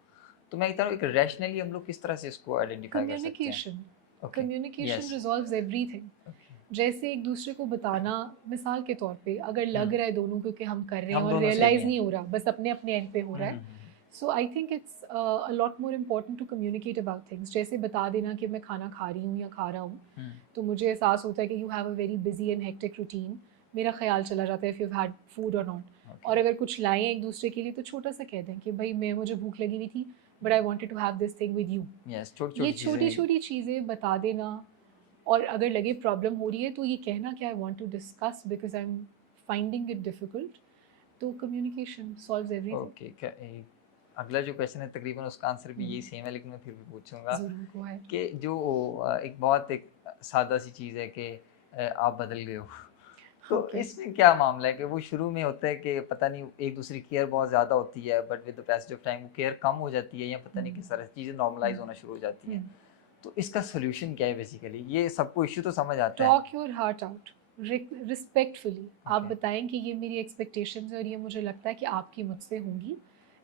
तो मैं कहता हूँ एक रैशनली हम लोग किस तरह से इसको आइडेंटिफाई कर सकते हैं? Communication, okay communication yes resolves everything. जैसे एक दूसरे को बताना, मिसाल के तौर पे अगर लग हम्म रहा है दोनों को कि हम कर रहे हैं हम और दोनों सही रियलाइज हैं। नहीं हो रहा, बस अपने अपने एंड पे हो रहा है, hmm so I think it's a lot more important to communicate about things. जैसे बता देना कि मैं खाना खा रही हूँ या खा रहा हूँ, हम्म तो मुझे एहसास होता है कि you have a very busy and hectic routine, मेरा ख्याल चला जाता है इफ़ यू हैड फूड और नॉट। ओके और अगर कुछ लाएं एक दूसरे के लिए तो छोटा सा कह दें कि भाई मैं मुझे भूख लगी हुई थी but I wanted to have this thing with you. Yes, छोटी ये छोटी छोटी चीज़ें। छोटी चीज़ें बता देना, और अगर लगे प्रॉब्लम हो रही है तो ये कहना कि I want to discuss because I am finding it difficult, तो कम्युनिकेशन सॉल्व्स ओके अगला जो क्वेश्चन है तकरीबन उसका आंसर भी यही एवरीथिंग। सेम है, लेकिन मैं फिर भी पूछूंगा ज़रूर, गो अहेड। कि जो एक सादा सी चीज़ है कि आप बदल गए हो। तो ओके। इसमें क्या मामला है कि वो शुरू में होता है कि पता नहीं एक दूसरे की केयर बहुत ज़्यादा होती है, but with the passage of time वो केयर कम हो जाती है, या पता नहीं किस तरह से चीज़ें नॉर्मलाइज होना शुरू हो जाती हैं। तो इसका सोल्यूशन क्या है? बेसिकली ये सबको इश्यू तो समझ आता है। Talk your heart out respectfully. आप ओके बताएं कि ये मेरी एक्सपेक्टेशंस है और ये मुझे लगता है कि आपकी मुझसे होंगी,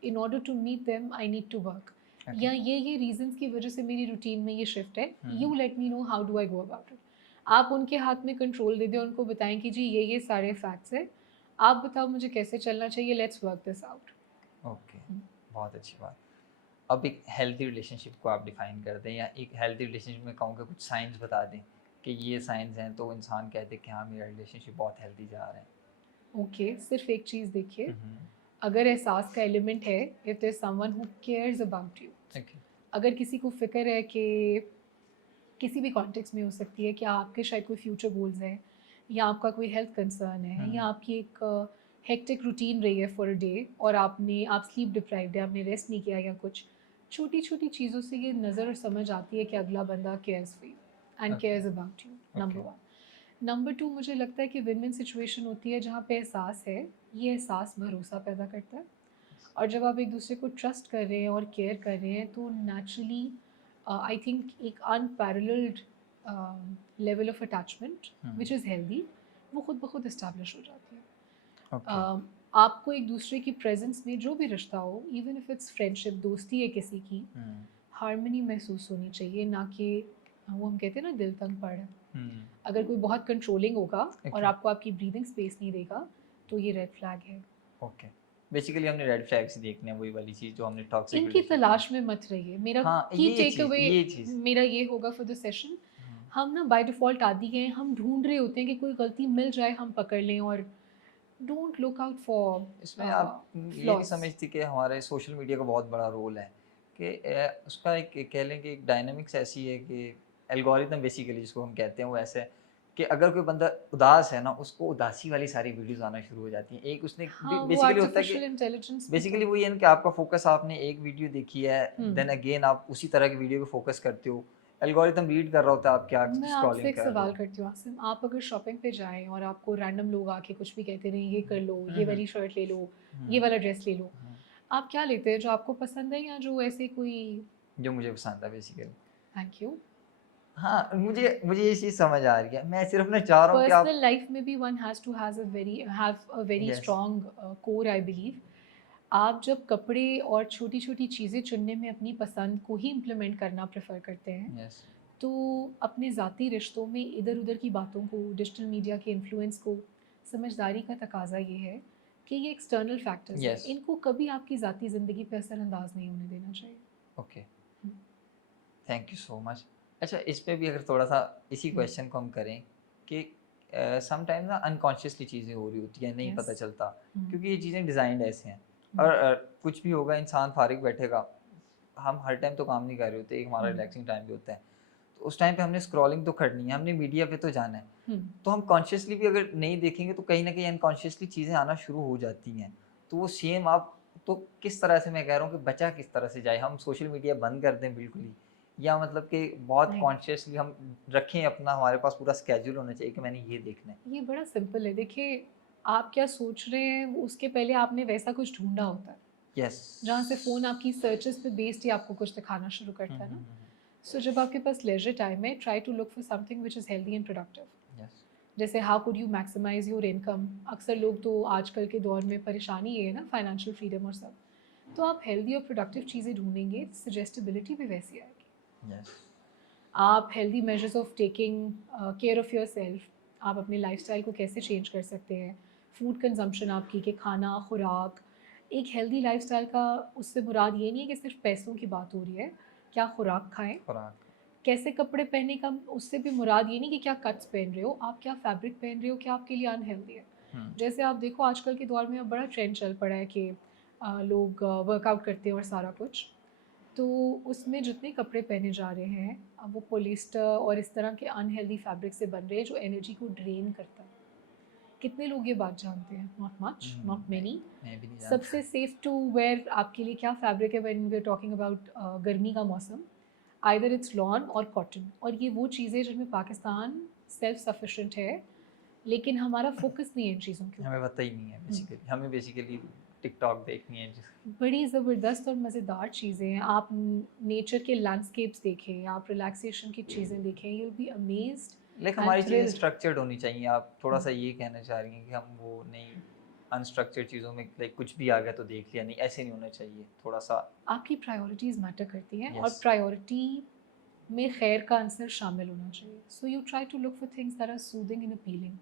in order to meet them I need to work, okay या ये रीजंस की वजह से मेरी रूटीन में ये शिफ्ट है, you hmm let me know how do I go about it. आप उनके हाथ में कंट्रोल दे दें, उनको बताएं कि जी ये सारे फैक्ट्स हैं, आप बताओ मुझे कैसे चलना चाहिए, let's work this out. Okay बहुत अच्छी बात। अब एक हेल्दी रिलेशनशिप को आप डिफाइन कर दें, या एक हेल्दी रिलेशनशिप में कहूँ कि कुछ साइंस बता दें कि ये साइंस हैं तो इंसान कहते हैं कि हाँ मेरा रिलेशनशिप बहुत हेल्दी जा रहा है। ओके, सिर्फ एक चीज़ देखिए, हम्म अगर एहसास का एलिमेंट है, if there someone who cares about you, okay अगर किसी को फिक्र है कि किसी भी कॉन्टेक्स्ट में हो सकती है कि आपके शायद कोई फ्यूचर गोल्स हैं, या आपका कोई हेल्थ कंसर्न है, या आपकी एक हेक्टिक रूटीन रही है फॉर अ डे और आप स्लीप डिप्राइव्ड है, आपने रेस्ट नहीं किया, या कुछ छोटी छोटी चीज़ों से ये नज़र और समझ आती है कि अगला बंदा cares for you and okay cares about you, number okay one. Number two, मुझे लगता है कि विन विन सिचुएशन होती है जहाँ पे एहसास है, ये एहसास भरोसा पैदा करता है, और जब आप एक दूसरे को ट्रस्ट कर रहे हैं और केयर कर रहे हैं तो नेचुरली आई थिंक एक unparalleled level of attachment which is healthy वो खुद ब खुद इस्टेब्लिश हो जाती है। ओके आपको एक दूसरे की प्रेजेंस में जो भी रिश्ता हो, इवन इफ इट्स फ्रेंडशिप, दोस्ती है किसी की, हारमनी महसूस होनी चाहिए, ना कि वो हम कहते हैं ना दिल तंग पड़ है। अगर कोई बहुत कंट्रोलिंग होगा और ओके आपको आपकी ब्रीदिंग स्पेस नहीं देगा तो ये रेड फ्लैग है। ओके बेसिकली हमने रेड फ्लैग्स देखने हैं, वही वाली चीज़ जो हमने टॉक्सिक इनकी रिलेशनशिप में। तलाश में मत रहिए, मेरा हाँ की ये टेक चीज़ अवे ये चीज़। मेरा ये होगा फॉर द सेशन। हम ना बाय डिफ़ॉल्ट आदि हैं, हम ढूंढ रहे होते हैं कि कोई गलती मिल जाए हम पकड़ लें और डोंट लुक आउट फॉर इसमें आप ये नहीं फ्लॉज। समझती कि हमारे सोशल मीडिया का बहुत बड़ा रोल है कि उसका एक कह लें कि एक डायनामिक्स ऐसी है कि एल्गोरिदम बेसिकली जिसको हम कहते हैं वो ऐसा है कि अगर कोई बंदा उदास है ना उसको उदासी वाली सारी वीडियोस आना शुरू हो जाती हैं। एक उसने हाँ, वो बेसिकली होता है कि आर्टिफिशियल इंटेलिजेंस भी तो। बेसिकली वही है ना कि आपका फोकस आपने एक वीडियो देखी है हुँ। देन अगेन आप उसी तरह की वीडियो पे फोकस करते हो। एल्गोरिदम रीड कर रहा होता है आप क्या मैं आपसे स्क्रॉलिंग एक कर रहे सवाल हो। करती हूँ आसिम, आप अगर शॉपिंग पे जाएँ और आपको रैंडम लोग आके कुछ भी कहते रहें, ये कर लो, हम्म ये हम्म वाली शर्ट ले लो, ये हम्म, वाला ड्रेस ले लो, हम्म, आप क्या लेते हैं? जो आपको पसंद है या जो ऐसे कोई। जो मुझे पसंद है बेसिकली। Thank you. हाँ, मुझे मुझे ये चीज़ समझ आ रही है। मैं सिर्फ़ ना चाह रहा हूँ कि आप पर्सनल लाइफ में भी one has to have a very yes, strong core I believe. आप जब कपड़े और छोटी-छोटी चीज़ें चुनने में अपनी पसंद को ही इम्प्लीमेंट करना प्रेफ़र करते हैं, यस, तो अपने ज़ाती रिश्तों में इधर-उधर की बातों को, डिजिटल मीडिया के इन्फ्लुएंस को, समझदारी का तकाज़ा ये है कि ये एक्सटर्नल फैक्टर्स हैं। यस, इनको कभी आपकी ज़ाती ज़िंदगी पे असरअंदाज़ नहीं होने देना चाहिए। Okay, hmm, thank you so much. अच्छा इस पे भी अगर थोड़ा-सा इसी हुँ, क्वेश्चन को हम करें कि समटाइम ना अनकॉन्शियसली चीज़ें हो रही होती हैं, नहीं यस, पता चलता हुँ, क्योंकि ये चीज़ें डिज़ाइन्ड ऐसे हैं हुँ, और कुछ भी होगा इंसान फारिग बैठेगा, हम हर टाइम तो काम नहीं कर रहे होते, एक हमारा हुँ, रिलैक्सिंग टाइम भी होता है। तो उस टाइम पे हमने स्क्रॉलिंग तो करनी है, हमने मीडिया पे तो जाना है। हुँ, तो हम कॉन्शियसली भी अगर नहीं देखेंगे तो कहीं न कहीं अनकॉन्शियसली चीज़ें आना शुरू हो जाती हैं। तो वो सेम आप तो किस तरह से मैं कह रहा हूँ कि बचा किस तरह से जाए? हम सोशल मीडिया बंद कर दें बिल्कुल ही या मतलब कि बहुत नहीं। कॉन्शियसली हम रखें अपना हमारे पास पूरा स्केड्यूल होना चाहिए कि मैंने ये देखना है। ये बड़ा सिंपल है। देखिए, आप क्या सोच रहे हैं, उसके पहले आपने वैसा कुछ ढूँढा होता है, यस। जहाँ से फ़ोन आपकी सर्चेज़ पे बेस्ड ही आपको कुछ दिखाना शुरू हुँ, करता है हुँ, ना। हुँ, हुँ। सो जब आपके पास लेज़र टाइम है, try to look for something which is healthy and productive. Yes. जैसे how could you maximise your income? अक्सर लोग तो आजकल के दौर में परेशानी ये है ना, फाइनेंशियल फ्रीडम और सब। तो आप हेल्दी और प्रोडक्टिव चीज़ें ढूँढेंगे, सजेस्टेबिलिटी भी वैसी आएगी। यस। आप healthy measures of taking care of yourself, आप अपने लाइफ़स्टाइल को कैसे चेंज कर सकते हैं। फूड कंज़म्पशन आपकी कि खाना, खुराक, एक हेल्दी लाइफ़स्टाइल का उससे मुराद ये नहीं है कि सिर्फ़ पैसों की बात हो रही है। क्या खुराक खाएँ, खुराक। कैसे कपड़े पहनने का उससे भी मुराद ये नहीं कि क्या कट्स पहन रहे हो, आप क्या फैब्रिक पहन रहे हो, क्या आपके लिए अनहेल्दी है। हुँ। जैसे आप देखो आजकल के दौर में अब बड़ा ट्रेंड चल पड़ा है कि लोग वर्कआउट करते हैं और सारा कुछ। तो उसमें जितने कपड़े पहने जा रहे हैं अब वो पॉलिएस्टर और इस तरह के अनहेल्दी फैब्रिक से बन रहे हैं जो एनर्जी को ड्रेन करता है। कितने लोग ये बात जानते हैं? नॉट मच, नॉट मैं मैनी। मैं भी नहीं जानता। सबसे सेफ टू वेयर आपके लिए क्या फैब्रिक है when we are talking about गर्मी का मौसम? आइदर इट्स लॉन और कॉटन, और ये वो चीज़ें जिनमें पाकिस्तान सेल्फ सफिशिएंट है, लेकिन हमारा फोकस नहीं है इन चीज़ों के हमें ऊपर। पता ही नहीं है हुँ। बेसिकली। हमें बेसिकली टिकटॉक देखनी है जिस बड़ी ज़बरदस्त और मज़ेदार चीज़ें हैं। आप नेचर के लैंडस्केप्स देखें, आप रिलैक्सेशन की चीज़ें देखें, you will be amazed like and हमारी चीज़ें थ्रिल्ड। स्ट्रक्चर्ड होनी चाहिए। आप हुँ, थोड़ा-सा ये कहना चाह रही हैं कि हम वो नहीं अनस्ट्रक्चर्ड चीज़ों में लाइक कुछ भी आ गया तो देख लिया, नहीं ऐसे नहीं होना चाहिए। थोड़ा-सा आपकी प्रायोरिटीज़ मैटर करती हैं और यस, प्रायोरिटी में खैर का आंसर शामिल होना चाहिए। So you try to look for things that are soothing and appealing.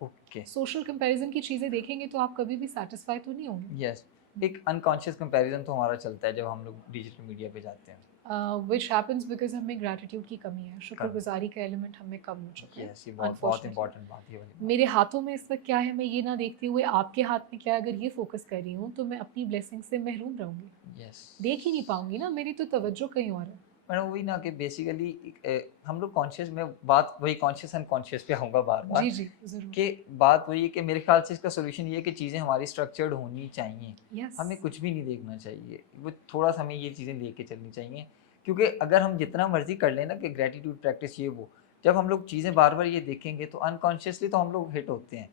Okay, social comparison की चीज़ें देखेंगे तो आप कभी भी सैटिस्फाई तो नहीं होंगे। यस। एक अनकॉन्शियस कंपैरिज़न तो हमारा चलता है जब हम लोग डिजिटल मीडिया पे जाते हैं। व्हिच हैपेंस बिकॉज़ हमें ग्रैटिट्यूड की कमी है, कम शुक्रगुज़ारी का एलिमेंट हमें कम हो चुका है, यस, ये बहुत बहुत अनफॉर्चुनेटली। इम्पोर्टेंट बात है ये वाली बात। मेरे हाथों में इस वक़्त क्या है, मैं ये ना देखते हुए आपके हाथ में क्या है, अगर ये फ़ोकस कर रही हूँ, तो मैं अपनी ब्लेसिंग से महरूम रहूँगी। यस। देख ही नहीं पाऊँगी ना, मेरी तो तवज्जो कहीं और है। मैडम वही ना कि बेसिकली हम लोग कॉन्शियस में बात वही कॉन्शियस अनकॉन्शियस पे आऊँगा बार-बार जी, जी, ज़रूर। कि बात वही है कि मेरे ख्याल से इसका सॉल्यूशन ये है कि चीज़ें हमारी स्ट्रक्चर्ड होनी चाहिए। यस। हमें कुछ भी नहीं देखना चाहिए। वो थोड़ा-सा हमें ये चीज़ें लेके चलनी चाहिए क्योंकि अगर हम जितना मर्ज़ी कर लें ना कि ग्रैटिट्यूड प्रैक्टिस ये वो, जब हम लोग चीज़ें बार-बार ये देखेंगे तो अनकॉन्शियसली तो हम लोग हिट होते हैं।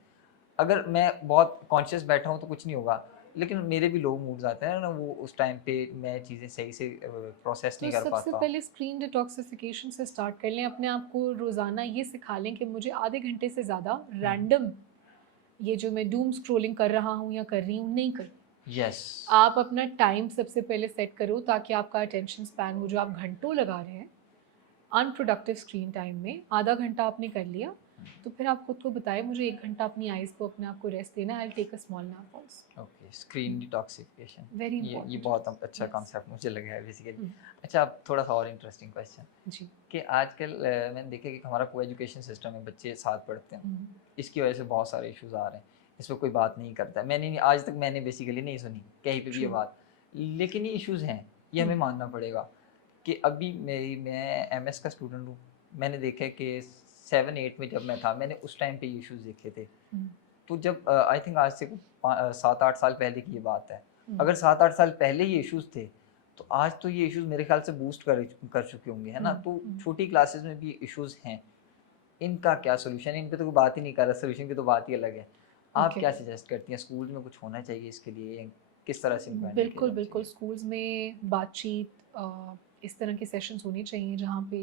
अगर मैं बहुत कॉन्शियस बैठा हूँ तो कुछ नहीं होगा, लेकिन मेरे भी लो मूड्स आते हैं ना वो उस टाइम पे मैं चीज़ें सही से प्रोसेस तो नहीं कर सबसे पाता। पहले स्क्रीन डिटॉक्सिफिकेशन से स्टार्ट कर लें, अपने आप को रोज़ाना ये सिखा लें कि मुझे आधे घंटे से ज़्यादा हुँ। रैंडम ये जो मैं डूम स्क्रॉलिंग कर रहा हूँ या कर रही हूँ, नहीं करूँ। यस। आप अपना टाइम सबसे पहले सेट करो ताकि आपका अटेंशन स्पैन, वो जो आप घंटों लगा रहे हैं अनप्रोडक्टिव स्क्रीन टाइम में, आधा घंटा आपने कर लिया, तो फिर आप खुद को बताएं मुझे 1 घंटा अपनी आइज़ को अपने आप को रेस्ट देना है, I will take a small nap also. Okay, screen detoxification very ये इंपॉर्टेंट। बहुत अच्छा यस। कॉन्सेप्ट मुझे लगा है बेसिकली। अच्छा अब थोड़ा-सा और इंटरेस्टिंग क्वेश्चन जी। कि आजकल मैंने देखा कि हमारा को एजुकेशन सिस्टम है, बच्चे साथ पढ़ते हैं। हुँ, इसकी वजह से बहुत सारे इश्यूज़ आ रहे हैं। इस पे कोई बात नहीं करता। मैंने नहीं, आज तक मैंने बेसिकली नहीं सुनी कहीं पे भी ये ट्रू। बात। लेकिन ये इश्यूज़ हैं, ये हुँ, हमें मानना पड़ेगा कि अभी मैं एमएस का स्टूडेंट हूँ। मैंने देखा है कि 7-8 में जब मैं था, मैंने उस टाइम पे ये इश्यूज़ देखे थे। हुँ, तो जब आई थिंक आज से 7-8 साल पहले की ये बात है। हुँ, अगर 7-8 साल पहले ये इश्यूज़ थे, तो आज तो ये इश्यूज़ मेरे ख़्याल से बूस्ट कर चुके होंगे, है हुँ, ना? तो हुँ। छोटी क्लासेस में भी इश्यूज़ हैं। इनका क्या सॉल्यूशन है? इन पे तो कोई बात ही नहीं कर रहा, सॉल्यूशन की तो बात ही अलग है। आप ओके। क्या सजेस्ट करती हैं, स्कूल में कुछ होना चाहिए इसके लिए, या किस तरह से इनको हैंडल किया बिल्कुल, जाना बिल्कुल चाहिए? स्कूल्स में बातचीत इस तरह के सेशंस होने चाहिए जहाँ पे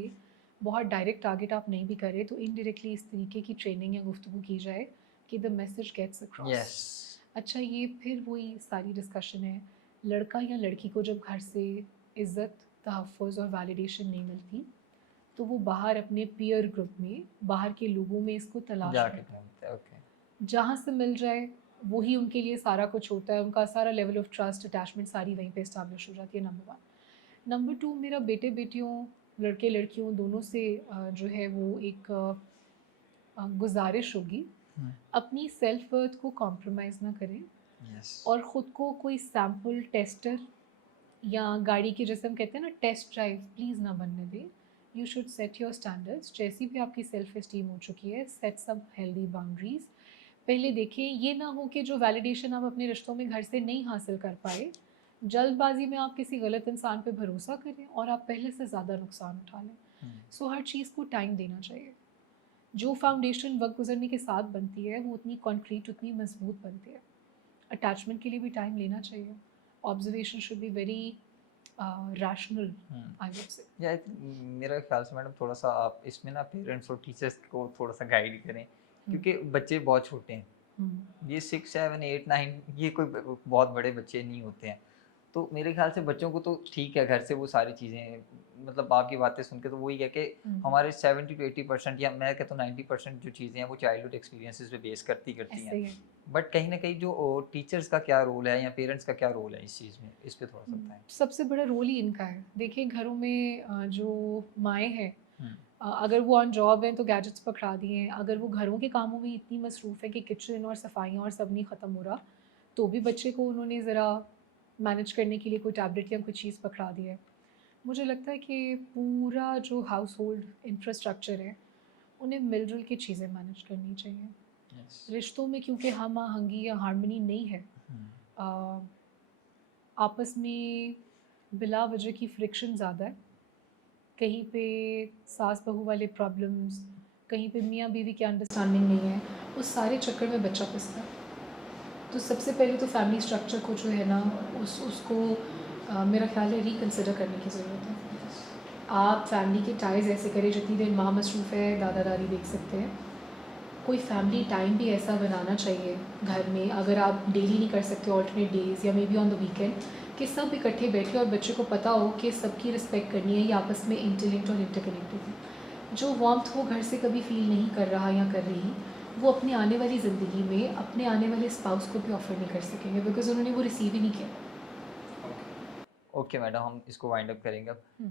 बहुत डायरेक्ट टारगेट आप नहीं भी करें तो इनडायरेक्टली इस तरीके की ट्रेनिंग या गुफ्तगू की जाए कि the message gets across. Yes. अच्छा ये फिर वही सारी डिस्कशन है, लड़का या लड़की को जब घर से इज़्ज़त, तहफ़्फ़ुज़ और वैलिडेशन नहीं मिलती, तो वो बाहर अपने पीयर ग्रुप में, बाहर के लोगों में इसको तलाश जाके करते हैं। ढूँढते हैं, ओके। जहाँ से मिल जाए वही उनके लिए सारा कुछ होता है, उनका सारा लेवल ऑफ ट्रस्ट अटैचमेंट सारी वहीं पे इस्टेब्लिश हो जाती है, नंबर 1। नंबर 2 मेरा बेटे-बेटियों, लड़के-लड़कियों दोनों से जो है वो एक गुज़ारिश होगी, हुँ, अपनी सेल्फ वर्थ को कॉम्प्रोमाइज़ ना करें यस। और ख़ुद को कोई सैंपल टेस्टर या गाड़ी की जैसे हम कहते हैं ना टेस्ट ड्राइव प्लीज़ ना बनने दें। You should set your standards जैसी भी आपकी सेल्फ एस्टीम हो चुकी है, सेट सम हेल्दी बाउंड्रीज़। पहले देखिए ये ना हो कि जो वैलिडेशन आप अपने रिश्तों में घर से नहीं हासिल कर पाए, जल्दबाजी में आप किसी गलत इंसान पे भरोसा करें और आप पहले से ज़्यादा नुकसान उठा लें। हुँ, सो हर चीज़ को टाइम देना चाहिए। जो फाउंडेशन वक्त गुजरने के साथ बनती है वो उतनी कॉन्क्रीट उतनी मजबूत बनती है। अटैचमेंट के लिए भी टाइम लेना चाहिए। Observation should be very rational hmm. I would say. या आई थिंक मेरे ख्याल से मैडम थोड़ा-सा आप इसमें ना पेरेंट्स और टीचर्स को थोड़ा-सा गाइड करें, हुँ, क्योंकि बच्चे बहुत छोटे हैं। हुँ, ये 6, 7, 8, 9 ये कोई बहुत बड़े बच्चे नहीं होते हैं। तो मेरे ख़्याल से बच्चों को तो ठीक है, घर से वो सारी चीज़ें, मतलब आपकी बातें सुन के तो वही है कि हुँ, हमारे 70 टू 80% या मैं कहता हूँ 90% जो चीज़ें हैं वो चाइल्डहुड एक्सपीरियंसेस पे बेस करती हैं। ऐसे ही है। बट कहीं न कहीं जो टीचर्स का क्या रोल है या पेरेंट्स का क्या रोल है इस चीज़ में? इस पे थोड़ा-सा बताएँ। सबसे बड़ा रोल ही इनका है। देखिए घरों में जो माएँ हैं हुँ, अगर वो ऑन जॉब हैं तो गैजेट्स पकड़ा दिए हैं, अगर वो घरों के कामों में इतनी मसरूफ़ है कि किचन और सफाइयाँ और सब नहीं ख़त्म हो रहा, तो भी बच्चे को उन्होंने ज़रा मैनेज करने के लिए कोई टैबलेट या कोई चीज़ पकड़ा दिया है। मुझे लगता है कि पूरा जो हाउस होल्ड इंफ्रास्ट्रक्चर है, उन्हें मिल-जुल के चीज़ें मैनेज करनी चाहिए। यस। रिश्तों में क्योंकि हम-आहंगी या हार्मनी नहीं है, हुँ, अ, आपस में बिला वजह की फ्रिक्शन ज़्यादा है। कहीं पे सास बहू वाले प्रॉब्लम्स, कहीं पे मियाँ बीवी की अंडरस्टैंडिंग नहीं है, उस सारे चक्कर में बच्चा फंसता है। तो सबसे पहले तो फैमिली स्ट्रक्चर को जो है ना उसको मेरा ख्याल है रिकंसिडर करने की ज़रूरत है। यस। आप फैमिली के टाइज़ ऐसे करें जितनी देर माँ मसरूफ़ है दादा दादी देख सकते हैं। कोई फैमिली टाइम भी ऐसा बनाना चाहिए घर में, अगर आप डेली नहीं कर सकते ऑल्टरनेट डेज़ या may be on the weekend, कि सब इकट्ठे बैठे और बच्चे को पता हो कि सबकी रिस्पेक्ट करनी है, ये आपस में इंटरलिंक्ड और इंटरकनेक्टेड है। जो वार्मथ वो घर से कभी फील नहीं कर रहा या कर रही, वो अपनी आने वाली ज़िंदगी में अपने आने वाले स्पाउस को भी ऑफ़र नहीं कर सकेंगे बिकॉज़ उन्होंने वो रिसीव ही नहीं किया। ओके। ओके मैडम, हम इसको वाइंड अप करेंगे अब। हुँ,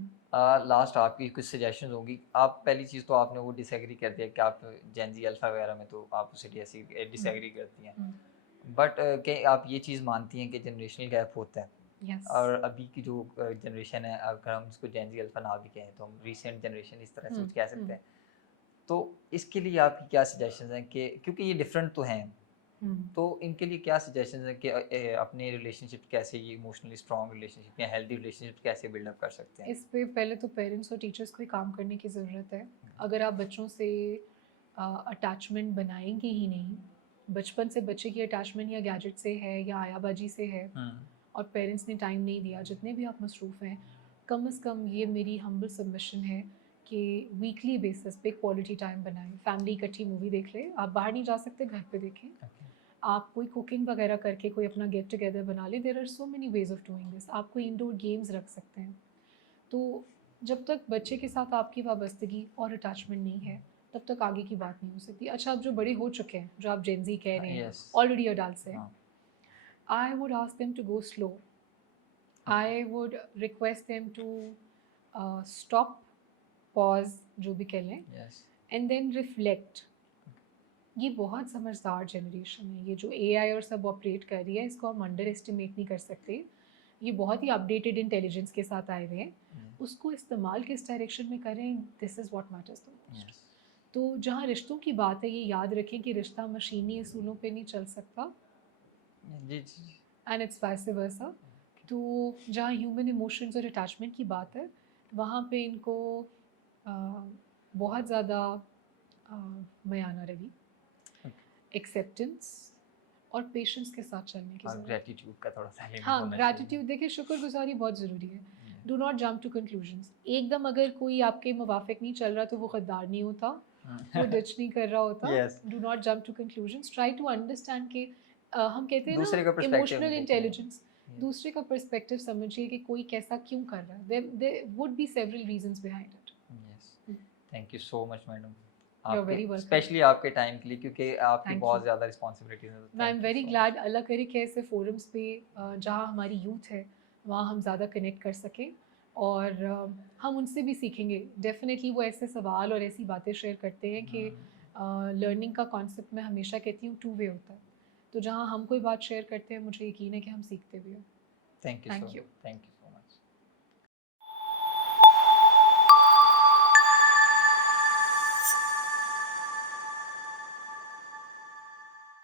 लास्ट आपकी कुछ सजेशंस होंगी। आप पहली चीज़ तो आपने वो डिसएग्री कर दिया कि आप जेन ज़ी अल्फ़ा वगैरह में तो आप उससे हुँ, डिसएग्री करती हैं। हुँ, बट क्या आप ये चीज़ मानती हैं कि जनरेशनल गैप होता है? यस। और अभी की जो जनरेशन है, अगर हम इसको जेन ज़ी अल्फ़ा ना भी कहें तो हम रिसेंट जनरेशन इस तरह से हुँ, कुछ कह हुँ, सकते हैं। तो इसके लिए आपकी क्या सजेशंस हैं, कि क्योंकि ये डिफरेंट तो हैं, हुँ। तो इनके लिए क्या सजेशंस हैं कि अपने रिलेशनशिप कैसे, ये इमोशनली स्ट्रॉन्ग रिलेशनशिप या हेल्दी रिलेशनशिप कैसे बिल्डअप कर सकते हैं? इस पे पहले तो पेरेंट्स और टीचर्स को ही काम करने की ज़रूरत है। अगर आप बच्चों से अटैचमेंट बनाएँगे ही नहीं, बचपन से बच्चे की अटैचमेंट या गैजेट से है या आयाबाजी से है हुँ, और पेरेंट्स ने टाइम नहीं दिया, जितने भी आप मसरूफ़ हैं, कम से कम ये मेरी हम्बल सबमिशन है कि वीकली बेसिस पे क्वालिटी टाइम बनाएँ। फैमिली इकट्ठी मूवी देख ले, आप बाहर नहीं जा सकते घर पे देखें। ओके। आप कोई कुकिंग वगैरह करके कोई अपना गेट टुगेदर बना लें, there are so many ways of doing this. आप कोई इंडोर गेम्स रख सकते हैं। तो जब तक बच्चे के साथ आपकी वाबस्तगी और अटैचमेंट नहीं है, तब तक आगे की बात नहीं हो सकती। अच्छा, अब जो बड़े हो चुके हैं, जो आप जेन ज़ी कह रहे हैं, यस। ऑलरेडी अडल्ट्स हैं, हाँ, I would ask them to go slow. Okay. I would request them to stop, pause जो भी कह लें यस। एंड देन रिफ्लेक्ट ये बहुत समझदार जनरेशन है, ये जो एआई और सब ऑपरेट कर रही है इसको हम अंडर एस्टिमेट नहीं कर सकते। ये बहुत ही अपडेटेड इंटेलिजेंस के साथ आए हुए हैं, उसको इस्तेमाल किस डायरेक्शन में करें, this is what matters the most. Yes. तो जहाँ रिश्तों की बात है, ये याद रखें कि रिश्ता मशीनी असूलों पे नहीं चल सकता, जी जी। And it's vice versa. तो जहाँ ह्यूमन इमोशंस और अटैचमेंट की बात है, वहाँ पे इनको अ, बहुत ज़्यादा मयाना रवि, एक्सेप्टेंस और पेशेंस के साथ चलने की और ज़रूरत है। ग्रेटिट्यूड का थोड़ा सा एलिमेंट हाँ, होना चाहिए। ग्रैटिट्यूड देखिए, शुक्रगुज़ारी बहुत ज़रूरी है। Do not jump to conclusions. एकदम अगर कोई आपके मुवाफ़िक नहीं चल रहा तो वो गद्दार नहीं होता, वो डिच नहीं कर रहा होता। Yes. Do not jump to conclusions, try to understand कि हम कहते हैं ना दूसरे का पर्सपेक्टिव इमोशनल देखें। इंटेलिजेंस, दूसरे का पर्सपेक्टिव समझिए कि कोई कैसा क्यों कर रहा है। There would be several reasons behind it. Yes. Thank you so much madam, you are आपके वेरी वेलकम। स्पेशली आपके टाइम के लिए, क्योंकि आपकी थैंक बहुत यू। ज़्यादा रिस्पॉन्सिबिलिटीज हैं। I am thank you very so glad, much. Allah करे कि ऐसे फोरम्स पे जहाँ हमारी यूथ है वहाँ हम ज़्यादा कनेक्ट कर सकें, और हम उनसे भी सीखेंगे डेफिनेटली। वो ऐसे सवाल और ऐसी बातें शेयर करते हैं कि लर्निंग का कॉन्सेप्ट मैं हमेशा कहती हूँ टू वे होता है। तो जहाँ हम कोई बात शेयर करते हैं, मुझे यकीन है कि हम सीखते भी हैं। Thank you so thank you. Much. Thank you so much.